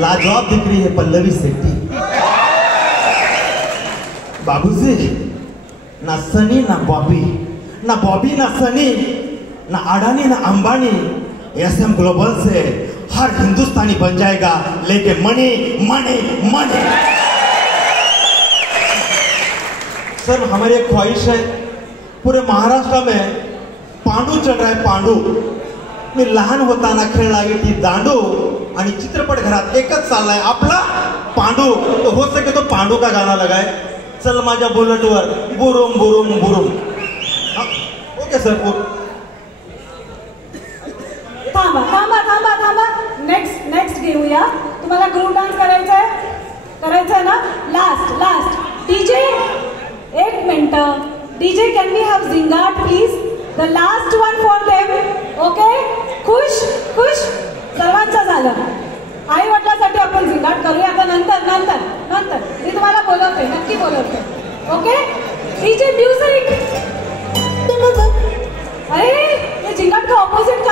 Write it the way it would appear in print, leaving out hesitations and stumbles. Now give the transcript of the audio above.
लाजवाब दिख रही है पल्लवी सेट्टी। बाबूजी, ना सनी ना बॉबी, ना बॉबी ना सनी, ना अडानी ना अंबानी, एसएम ग्लोबल से हर हिंदुस्तानी बन जाएगा, लेकिन मनी मनी मनी। सर, हमारी एक ख्वाहिश है, पूरे महाराष्ट्र में पांडू चल रहा है, पांडू। मी लहान होताना खेळणारी ती दांडू आणि चित्रपट घरात एकच चाललाय आपला पांडू। तो हो सके तो पांडू का गाना लगाए, चल माझ्या बुलेटवर बुरुम बुरुम बुरुम। Okay sir. थांबा थांबा थांबा थांबा, नेक्स्ट घेऊया। तुम्हाला ग्रुप डान्स करायचंय ना? लास्ट डीजे, एक minute DJ, can we have Zingaat please, the last one for them. Okay, खुश सर्वांचं झालं। आई वडिलांसाठी आपण झिंगाट करूया आता, नंतर मी तुम्हाला बोलवते, नक्की बोलवते। Okay, DJ music. अरे, झिंगाट का ऑपोजिट